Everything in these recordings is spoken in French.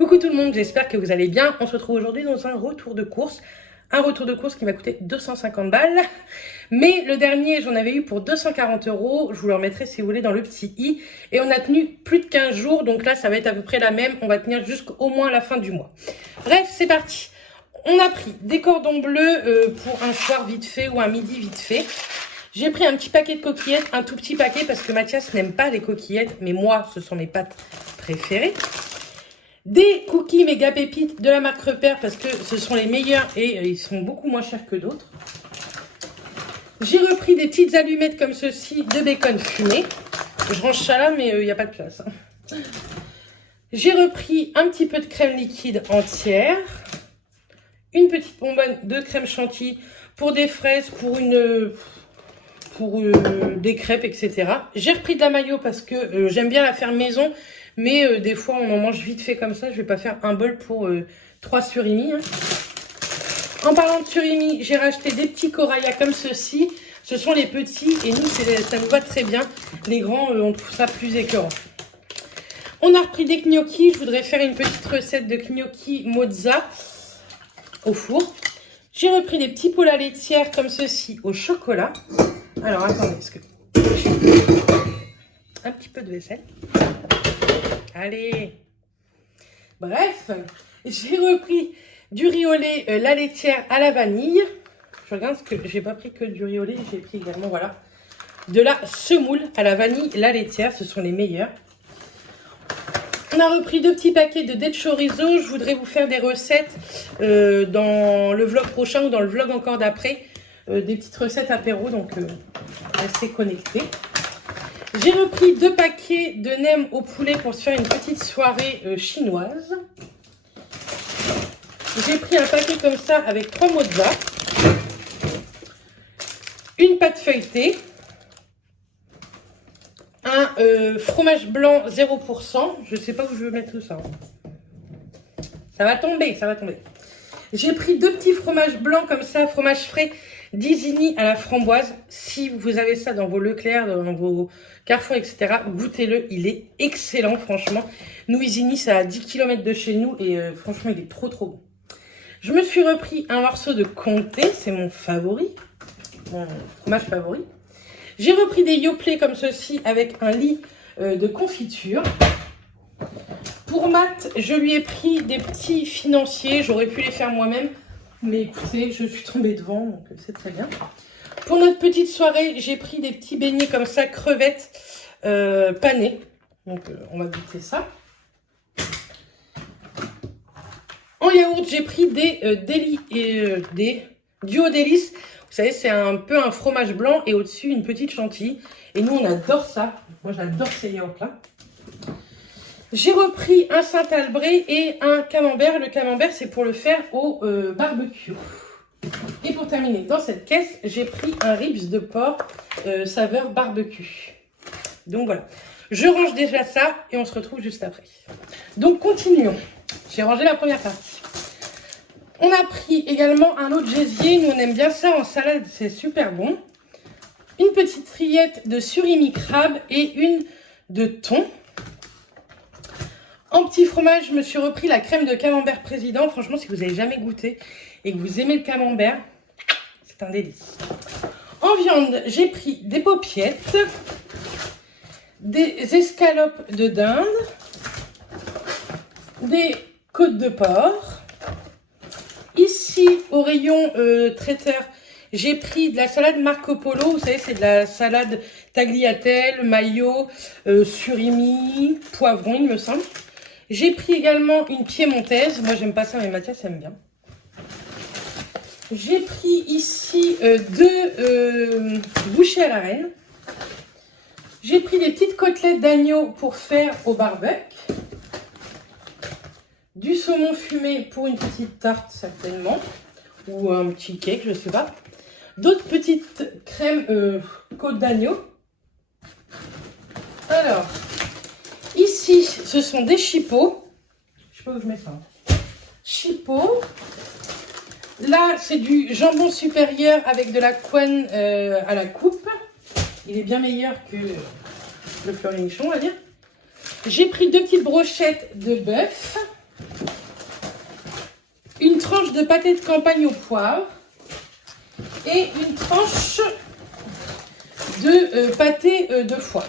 Coucou tout le monde, j'espère que vous allez bien. On se retrouve aujourd'hui dans un retour de course. Un retour de course qui m'a coûté 250 balles. Mais le dernier, j'en avais eu pour 240 €. Je vous le remettrai si vous voulez dans le petit i. Et on a tenu plus de 15 jours. Donc là, ça va être à peu près la même. On va tenir jusqu'au moins la fin du mois. Bref, c'est parti. On a pris des cordons bleus pour un soir vite fait ou un midi vite fait. J'ai pris un petit paquet de coquillettes, un tout petit paquet parce que Mathias n'aime pas les coquillettes. Mais moi, ce sont mes pâtes préférées. Des cookies méga pépites de la marque Repère parce que ce sont les meilleurs et ils sont beaucoup moins chers que d'autres. J'ai repris des petites allumettes comme ceci de bacon fumé. Je range ça là mais il n'y a pas de place. J'ai repris un petit peu de crème liquide entière. Une petite bonbonne de crème chantilly pour des fraises, pour des crêpes, etc. J'ai repris de la mayo parce que j'aime bien la faire maison. Mais des fois, on en mange vite fait comme ça. Je ne vais pas faire un bol pour 3 surimi. Hein. En parlant de surimi, j'ai racheté des petits coraya comme ceci. Ce sont les petits et nous, ça nous va très bien. Les grands, on trouve ça plus écœurant. On a repris des gnocchis. Je voudrais faire une petite recette de gnocchis mozza au four. J'ai repris des petits pots à la laitière comme ceci au chocolat. Alors, attendez, est-ce que... Un petit peu de vaisselle. Allez. Bref, j'ai repris du riz au lait, la laitière à la vanille. Je regarde ce que j'ai pas pris que du riz au lait, j'ai pris également, voilà, de la semoule à la vanille, la laitière, ce sont les meilleurs. On a repris 2 petits paquets de dés de chorizo. Je voudrais vous faire des recettes dans le vlog prochain ou dans le vlog encore d'après. Des petites recettes apéro, donc restez connectés. J'ai repris 2 paquets de nems au poulet pour se faire une petite soirée chinoise. J'ai pris un paquet comme ça avec 3 mozza. Une pâte feuilletée. Un fromage blanc 0%. Je ne sais pas où je veux mettre tout ça. Ça va tomber, ça va tomber. J'ai pris 2 petits fromages blancs comme ça, fromage frais d'Isigny à la framboise. Si vous avez ça dans vos Leclerc, dans vos Carrefour, etc., goûtez-le. Il est excellent, franchement. Nous, Isigny, c'est à 10 km de chez nous et franchement, il est trop bon. Je me suis repris un morceau de comté, c'est mon favori, mon fromage favori. J'ai repris des yoplait comme ceci avec un lit de confiture. Pour Matt, je lui ai pris des petits financiers. J'aurais pu les faire moi-même. Mais écoutez, je suis tombée devant, donc c'est très bien. Pour notre petite soirée, j'ai pris des petits beignets comme ça, crevettes panées. Donc on va goûter ça. En yaourt, j'ai pris des Duo Délices. Vous savez, c'est un peu un fromage blanc et au-dessus, une petite chantilly. Et nous, on adore ça. Moi, j'adore ces yaourts-là. J'ai repris un Saint-Albret et un camembert. Le camembert, c'est pour le faire au barbecue. Et pour terminer, dans cette caisse, j'ai pris un ribs de porc saveur barbecue. Donc voilà. Je range déjà ça et on se retrouve juste après. Donc continuons. J'ai rangé la première partie. On a pris également un autre gésier. Nous, on aime bien ça en salade. C'est super bon. Une petite rillette de surimi crabe et une de thon. En petit fromage, je me suis repris la crème de camembert président. Franchement, si vous n'avez jamais goûté et que vous aimez le camembert, c'est un délice. En viande, j'ai pris des paupiettes, des escalopes de dinde, des côtes de porc. Ici, au rayon traiteur, j'ai pris de la salade Marco Polo. Vous savez, c'est de la salade tagliatelle, mayo, surimi, poivron, il me semble. J'ai pris également une piémontaise. Moi, j'aime pas ça, mais Mathias aime bien. J'ai pris ici 2 bouchées à la reine. J'ai pris des petites côtelettes d'agneau pour faire au barbecue. Du saumon fumé pour une petite tarte, certainement. Ou un petit cake, je sais pas. D'autres petites crèmes côte d'agneau. Alors... Ici, ce sont des chipots. Je sais pas où je mets ça. Chipots. Là, c'est du jambon supérieur avec de la couenne à la coupe. Il est bien meilleur que le fleury michon, on va dire. J'ai pris 2 petites brochettes de bœuf. tranche de pâté de campagne au poivre et une tranche de pâté de foie.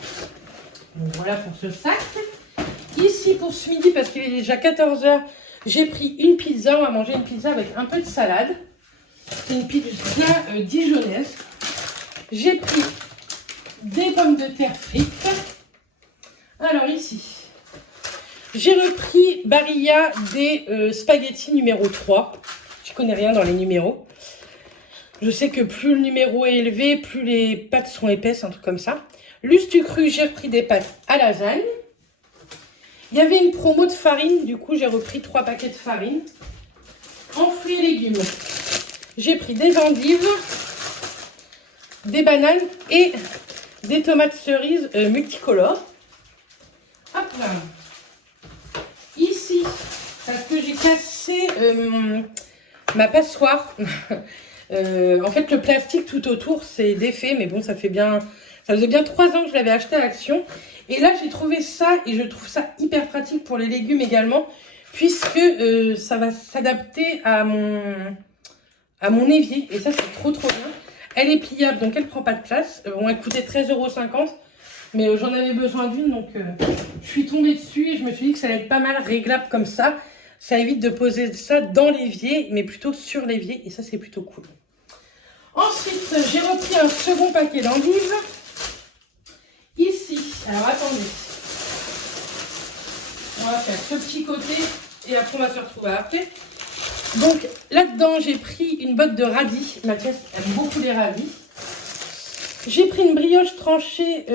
Donc, voilà pour ce sac. Ici pour ce midi, parce qu'il est déjà 14 h, j'ai pris une pizza. On va manger une pizza avec un peu de salade. C'est une pizza dijonnaise. J'ai pris des pommes de terre frites. Alors ici, j'ai repris Barilla des spaghettis numéro 3. Je connais rien dans les numéros. Je sais que plus le numéro est élevé, plus les pâtes sont épaisses, un truc comme ça. Lustu cru, j'ai repris des pâtes à lasagne. Il y avait une promo de farine, du coup j'ai repris 3 paquets de farine. En fruits et légumes, j'ai pris des endives, des bananes et des tomates cerises multicolores. Hop là. Ici, parce que j'ai cassé ma passoire. En fait, le plastique tout autour, c'est défait, mais bon, ça faisait bien 3 ans que je l'avais acheté à l'Action. Et là, j'ai trouvé ça, et je trouve ça hyper pratique pour les légumes également, puisque ça va s'adapter à mon évier. Et ça, c'est trop bien. Elle est pliable, donc elle prend pas de place. Bon, elle coûtait 13,50 €, mais j'en avais besoin d'une, donc je suis tombée dessus et je me suis dit que ça allait être pas mal réglable comme ça. Ça évite de poser ça dans l'évier, mais plutôt sur l'évier, et ça, c'est plutôt cool. Ensuite, j'ai repris un second paquet d'endives. Ici, alors attendez, on va faire ce petit côté et après on va se retrouver après. Donc là-dedans, j'ai pris une botte de radis. Mathias aime beaucoup les radis. J'ai pris une brioche tranchée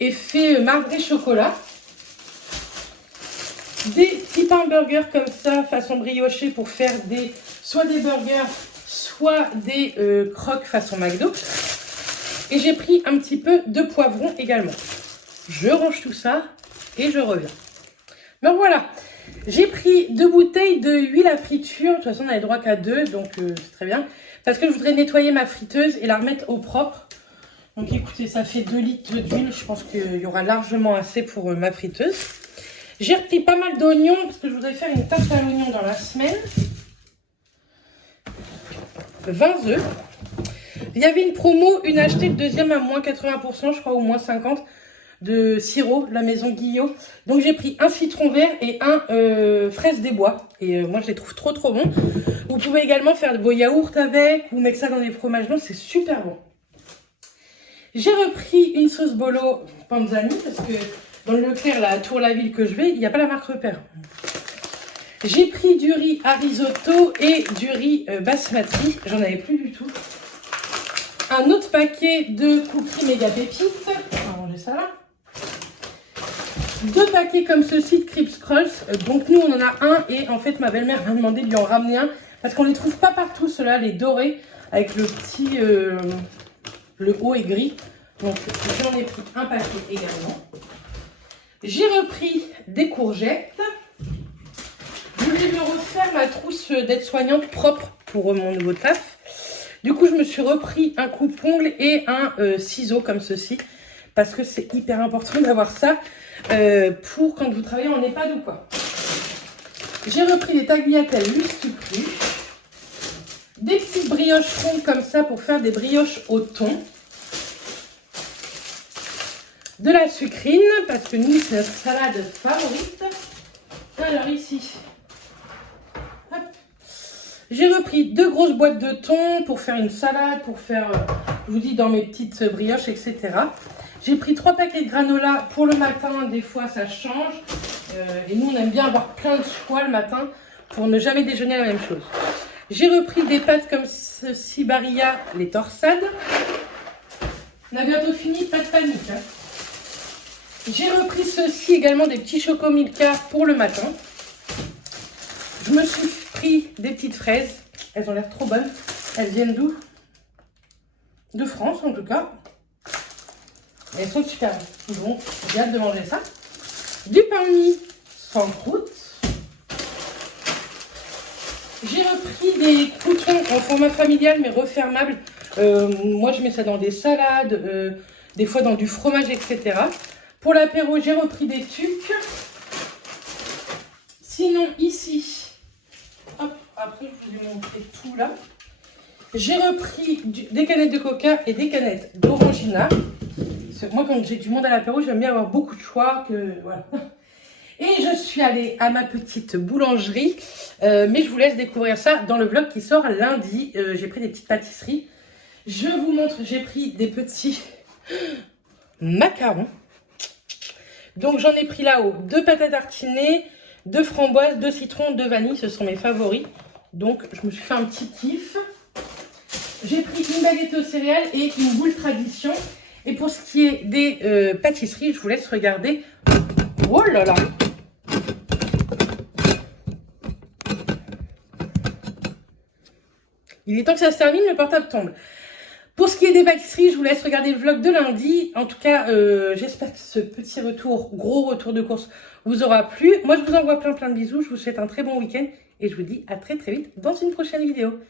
effet marbré chocolat. Des petits pains burgers comme ça, façon briochée, pour faire soit des burgers, soit des croques façon McDo. Et j'ai pris un petit peu de poivron également. Je range tout ça et je reviens. Donc voilà, j'ai pris 2 bouteilles de huile à friture. De toute façon, on n'avait droit qu'à 2, donc c'est très bien. Parce que je voudrais nettoyer ma friteuse et la remettre au propre. Donc écoutez, ça fait 2 litres d'huile. Je pense qu'il y aura largement assez pour ma friteuse. J'ai repris pas mal d'oignons parce que je voudrais faire une tarte à l'oignon dans la semaine. 20 œufs. Il y avait une promo, une achetée, le deuxième à moins 80%, je crois, ou moins 50%, de sirop, la maison Guillot. Donc j'ai pris un citron vert et un fraise des bois. Et moi, je les trouve trop bons. Vous pouvez également faire vos yaourts avec, ou mettre ça dans des fromages blancs, c'est super bon. J'ai repris une sauce bolo Panzani, parce que dans le Leclerc, là, à Tour-la-Ville que je vais, il n'y a pas la marque Repère. J'ai pris du riz à risotto et du riz basmati. J'en avais plus du tout. Un autre paquet de cookies méga pépites. On va ranger ça là. 2 paquets comme ceci de Crips Crolls. Donc nous, on en a un. Et en fait, ma belle-mère m'a demandé de lui en ramener un. Parce qu'on ne les trouve pas partout, ceux-là, les dorés. Avec le petit... le haut est gris. Donc j'en ai pris un paquet également. J'ai repris des courgettes. Je voulais me refaire ma trousse d'aide-soignante propre pour mon nouveau taf. Du coup, je me suis repris un coupe-ongle et un ciseau comme ceci. Parce que c'est hyper important d'avoir ça pour quand vous travaillez en EHPAD ou quoi. J'ai repris des tagliatelles Lustu cru. Des petites brioches rondes comme ça pour faire des brioches au thon. De la sucrine, parce que nous, c'est notre salade favorite. Alors ici, hop. J'ai repris 2 grosses boîtes de thon pour faire une salade, pour faire, je vous dis, dans mes petites brioches, etc. J'ai pris 3 paquets de granola pour le matin, des fois ça change. Et nous, on aime bien avoir plein de choix le matin pour ne jamais déjeuner la même chose. J'ai repris des pâtes comme ceci, Barilla, les torsades. On a bientôt fini, pas de panique. Hein. J'ai repris ceci également, des petits chocos Milka pour le matin. Je me suis pris des petites fraises. Elles ont l'air trop bonnes. Elles viennent d'où? De France en tout cas. Elles sont super bonnes. J'ai hâte de manger ça. Du pain de mie sans croûte. J'ai repris des croûtons en format familial mais refermables. Moi je mets ça dans des salades, des fois dans du fromage, etc. Pour l'apéro, j'ai repris des tucs. Sinon, ici, hop, après je vous ai montré tout là. J'ai repris des canettes de coca et des canettes d'orangina. Moi, quand j'ai du monde à l'apéro, j'aime bien avoir beaucoup de choix. Voilà. Et je suis allée à ma petite boulangerie. Mais je vous laisse découvrir ça dans le vlog qui sort lundi. J'ai pris des petites pâtisseries. Je vous montre, j'ai pris des petits macarons. Donc j'en ai pris là-haut 2 pâtes à tartiner, 2 framboises, 2 citrons, 2 vanilles. Ce sont mes favoris. Donc je me suis fait un petit kiff. J'ai pris une baguette aux céréales et une boule tradition. Et pour ce qui est des pâtisseries, je vous laisse regarder. Oh là là! Il est temps que ça se termine, le portable tombe. Pour ce qui est des pâtisseries, je vous laisse regarder le vlog de lundi. En tout cas, j'espère que ce petit gros retour de course vous aura plu. Moi, je vous envoie plein de bisous. Je vous souhaite un très bon week-end et je vous dis à très vite dans une prochaine vidéo.